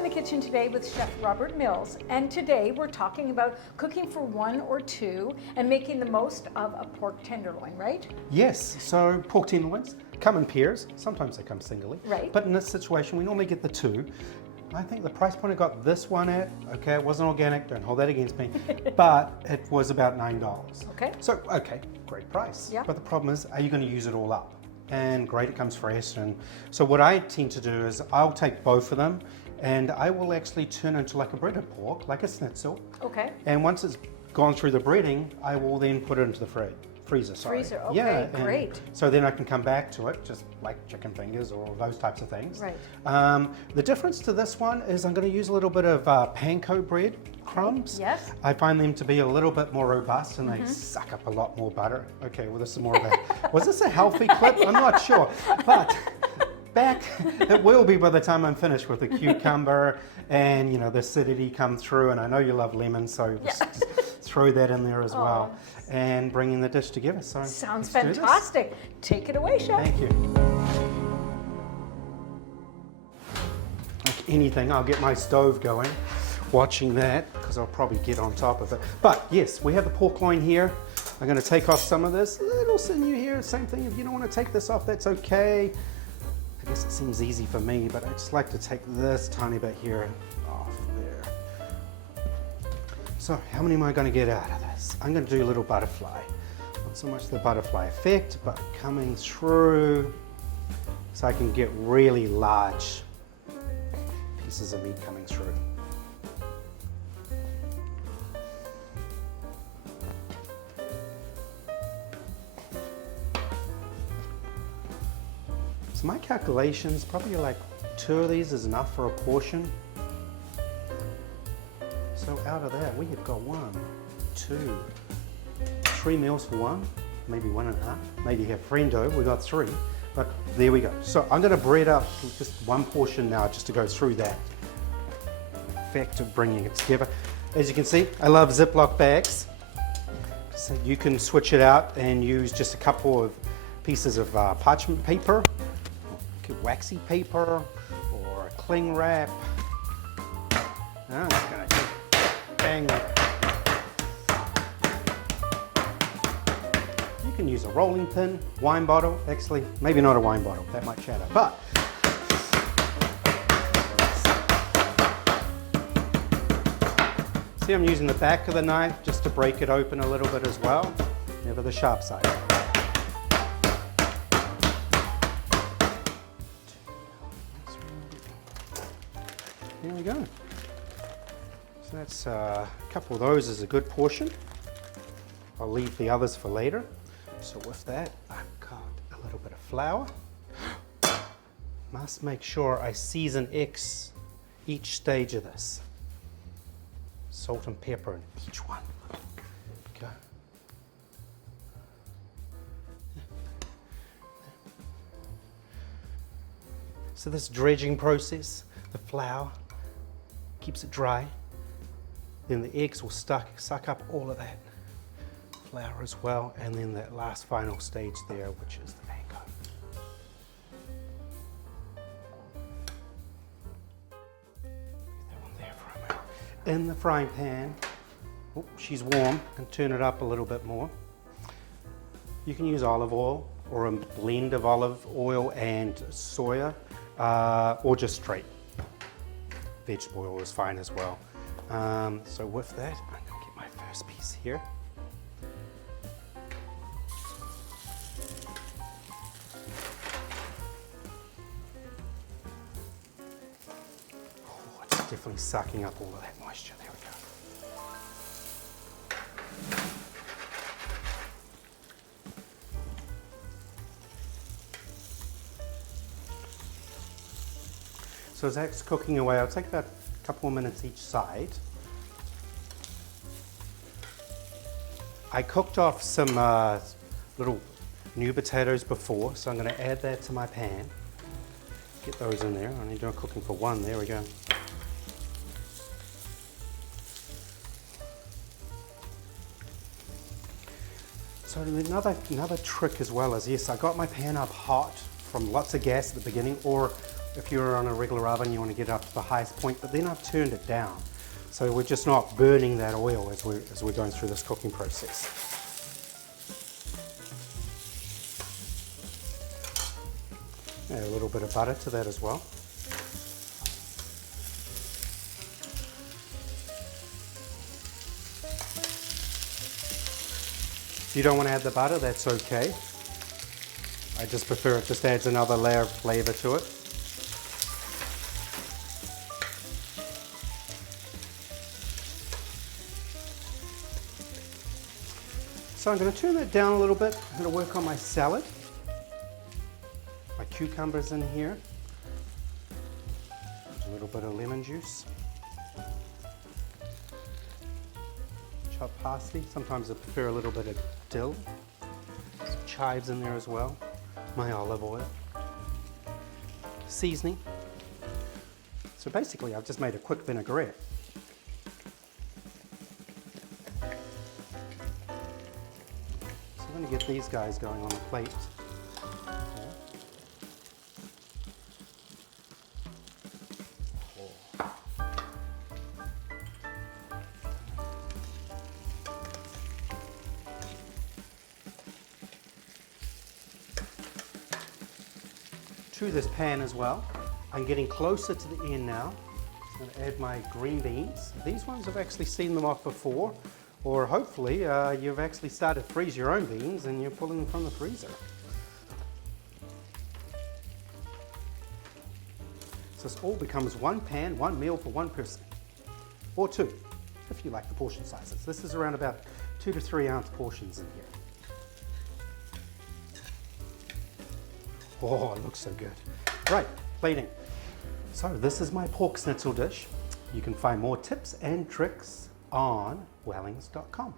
in the Kitchen today with Chef Robert Mills, and today we're talking about cooking for one or two and making the most of a pork tenderloin, right? Yes, so pork tenderloins come in pairs, sometimes they come singly, Right. but in this situation we normally get the two. I think the price point I got this one at, okay, it wasn't organic, don't hold that against me, but it was about $9. Okay. So, okay, great price. Yeah. But the problem is, are you going to use it all up? And great, it comes fresh. And so what I tend to do is I'll take both of them and I will actually turn into like a breaded pork, like a schnitzel. Okay. And once it's gone through the breading, I will then put it into the freezer. Freezer, okay, Yeah, and great. so then I can come back to it, just like chicken fingers or those types of things. Right. The difference to this one is I'm going to use a little bit of panko bread crumbs. Yes. I find them to be a little bit more robust and they suck up a lot more butter. Okay, well this is more of a, was this a healthy clip? I'm not sure, but back, it will be by the time I'm finished with the cucumber and the acidity come through, and I know you love lemon, so just throw that in there as well, and bringing the dish together. So Sounds let's do this. fantastic. Take it away, Chef. Thank you. Like anything, I'll get my stove going, watching that, because I'll probably get on top of it. But yes, we have the pork loin here. I'm going to take off some of this little sinew here. Same thing, if you don't want to take this off, that's okay. I guess it seems easy for me, but I just like to take this tiny bit here off there. So how many am I going to get out of this? I'm going to do a little butterfly. Not so much the butterfly effect, but coming through so I can get really large pieces of meat coming through. So my calculations, probably like 2 of these is enough for a portion. So out of that, we have got 1, 2, 3 meals for one, maybe 1.5. Maybe you have friendo, we got 3, but there we go. So I'm gonna bread up just 1 portion now just to go through that effect of bringing it together. As you can see, I love Ziploc bags. So you can switch it out and use just a couple of pieces of parchment paper, waxy paper, or a cling wrap. I'm just gonna bang that. You can use a rolling pin, wine bottle. Actually, maybe not a wine bottle, that might shatter, but see, I'm using the back of the knife just to break it open a little bit as well, never the sharp side. There we go. So that's a couple of those is a good portion. I'll leave the others for later. So with that, I've got a little bit of flour. Must make sure I season each stage of this. Salt and pepper in each one. Go. So this dredging process, the flour keeps it dry. Then the eggs will suck up all of that flour as well, and then that last final stage there, which is the panko. Leave that one there for a moment. In the frying pan, oh, she's warm, and turn it up a little bit more. You can use olive oil or a blend of olive oil and soya, or just straight vegetable oil is fine as well. So with that, I'm going to get my first piece here. Oh, it's definitely sucking up all of that moisture. There we go. So as that's cooking away, I'll take about a couple of minutes each side. I cooked off some little new potatoes before, so I'm going to add that to my pan. Get those in there. I'm only doing cooking for 1. There we go. So another trick as well is, yes, I got my pan up hot from lots of gas at the beginning, or if you're on a regular oven, you want to get it up to the highest point, but then I've turned it down. So we're just not burning that oil as we're going through this cooking process. Add a little bit of butter to that as well. If you don't want to add the butter, that's okay. I just prefer it just adds another layer of flavour to it. So I'm going to turn that down a little bit. I'm going to work on my salad. My cucumbers in here. A little bit of lemon juice. Chopped parsley. Sometimes I prefer a little bit of dill. Some chives in there as well. My olive oil. Seasoning. So basically I've just made a quick vinaigrette. So I'm going to get these guys going on a plate. To this pan as well. I'm getting closer to the end now. I'm going to add my green beans. These ones I've actually seen them off before, or hopefully you've actually started to freeze your own beans and you're pulling them from the freezer. So this all becomes one pan, one meal for one person, or two, if you like the portion sizes. This is around about 2 to 3 ounce portions in here. Oh, it looks so good. Right, plating. So this is my pork schnitzel dish. You can find more tips and tricks on wellings.com.